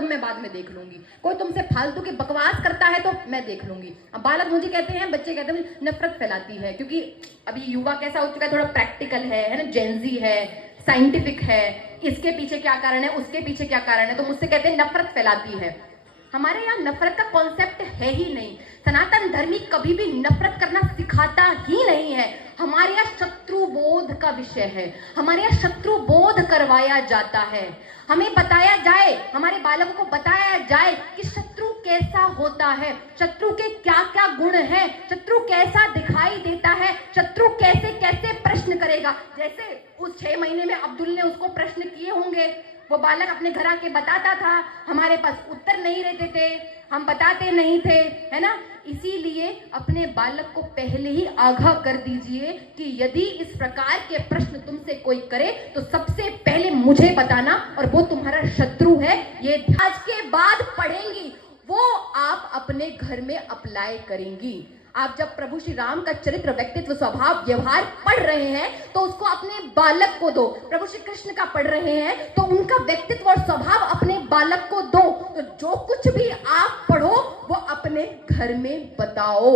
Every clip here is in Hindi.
तब मैं बाद में देख लूंगी। कोई तुमसे फालतू की बकवास करता है तो मैं देख लूंगी। अब बालक मुझे कहते हैं, बच्चे कहते हैं नफरत फैलाती है, क्योंकि अभी युवा कैसा हो चुका है, थोड़ा प्रैक्टिकल है ना, जेंजी है, साइंटिफिक है, इसके पीछे क्या कारण है, उसके पीछे क्या कारण है, तो मुझसे कहते हैं नफरत फैलाती है। हमारे यहाँ नफरत का कॉन्सेप्ट है ही नहीं। सनातन धर्मी कभी भी नफरत करना सिखाता ही नहीं है। हमारे यहाँ शत्रु बोध का विषय है, हमारे यहाँ शत्रु बोध करवाया जाता है। हमें बताया जाए, हमारे बालकों को बताया जाए कि शत्रु कैसा होता है, शत्रु के क्या क्या गुण हैं, शत्रु कैसा दिखाई देता है, शत्रु कैसे कैसे प्रश्न करेगा। जैसे उस 6 महीने में अब्दुल ने उसको प्रश्न किए होंगे, वो बालक अपने घर आके बताता था, हमारे पास उत्तर नहीं रहते थे, हम बताते नहीं थे, है ना। इसीलिए अपने बालक को पहले ही आगाह कर दीजिए कि यदि इस प्रकार के प्रश्न तुमसे कोई करे तो सबसे पहले मुझे बताना, और वो तुम्हारा शत्रु है। ये आज के बाद पढ़ेंगी, वो आप अपने घर में अप्लाई करेंगी। आप जब प्रभु श्री राम का चरित्र, व्यक्तित्व, स्वभाव, व्यवहार पढ़ रहे हैं तो उसको अपने बालक को दो। प्रभु श्री कृष्ण का पढ़ रहे हैं तो उनका व्यक्तित्व और स्वभाव अपने बालक को दो। तो जो कुछ भी आप पढ़ो वो अपने घर में बताओ।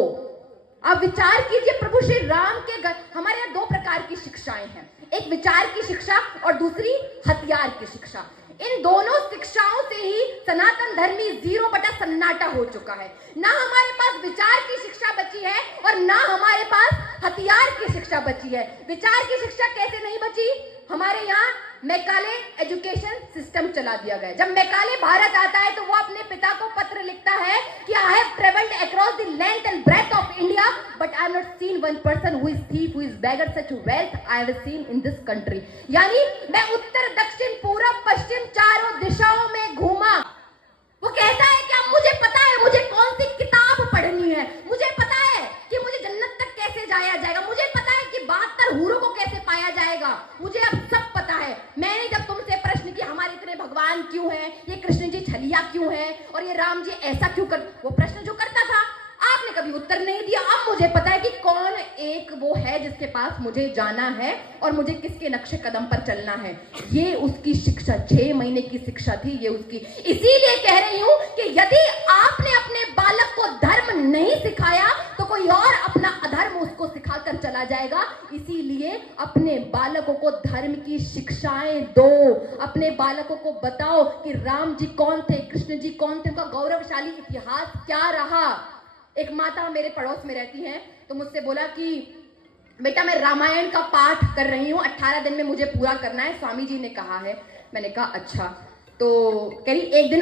आप विचार कीजिए, प्रभु श्री राम के घर, हमारे यहाँ 2 प्रकार की शिक्षाएं हैं, एक विचार की शिक्षा और दूसरी हथियार की शिक्षा। इन दोनों शिक्षाओं से ही सनातन धर्मी 0 बटा सन्नाटा हो चुका है। ना हमारे पास विचार की शिक्षा बची है और ना हमारे पास हथियार की शिक्षा बची है। विचार की शिक्षा कैसे नहीं बची? हमारे यहाँ मैकाले एजुकेशन सिस्टम चला दिया गया। जब मैकाले भारत आता है तो वो अपने पिता को पत्र लिखता है कि I have travelled across the length and breadth of India but I have not seen one person who is thief, who is beggar, such wealth I have seen in this country. यानी मैं उत्तर, दक्षिण, पूरब, पश्चिम, चारों दिशाओं में घूमा। वो कहता है कि अब मुझे पता है मुझे कौन सी किताब पढ़नी है, मुझे पता है कि मुझे जन्नत तक कैसे जाया जाएगा, मुझे पता है कि 72 हूरों को कैसे पाया जाएगा, मुझे अब सब पता है। मैंने जब तुमसे प्रश्न किया हमारे इतने भगवान क्यों हैं, ये कृष्ण जी छलिया क्यों हैं और ये राम जी ऐसा क्यों कर, वो प्रश्न जो करता था आपने कभी उत्तर नहीं दिया। अब मुझे पता है कि कौन एक वो है जिसके पास मुझे जाना है और मुझे किसके नक्शे कदम पर चलना है। ये उसकी शिक्षा, 6 महीने की शिक्षा थी ये उसकी। इसीलिए कह रही हूं कि यदि आपने अपने बालक को धर्म नहीं सिखाया तो कोई और अपना अधर्म उसको सिखाकर चला जाएगा। इसीलिए अपने बालकों को धर्म की शिक्षाएं दो। अपने बालकों को बताओ कि राम जी कौन थे, कृष्ण जी कौन थे, उनका गौरवशाली इतिहास क्या रहा। एक माता मेरे पड़ोस में रहती हैं तो मुझसे बोला कि बेटा मैं रामायण का पाठ कर रही हूँ, 18 दिन में मुझे पूरा करना है, स्वामी जी ने कहा है। मैंने कहा अच्छा। तो कह रही एक दिन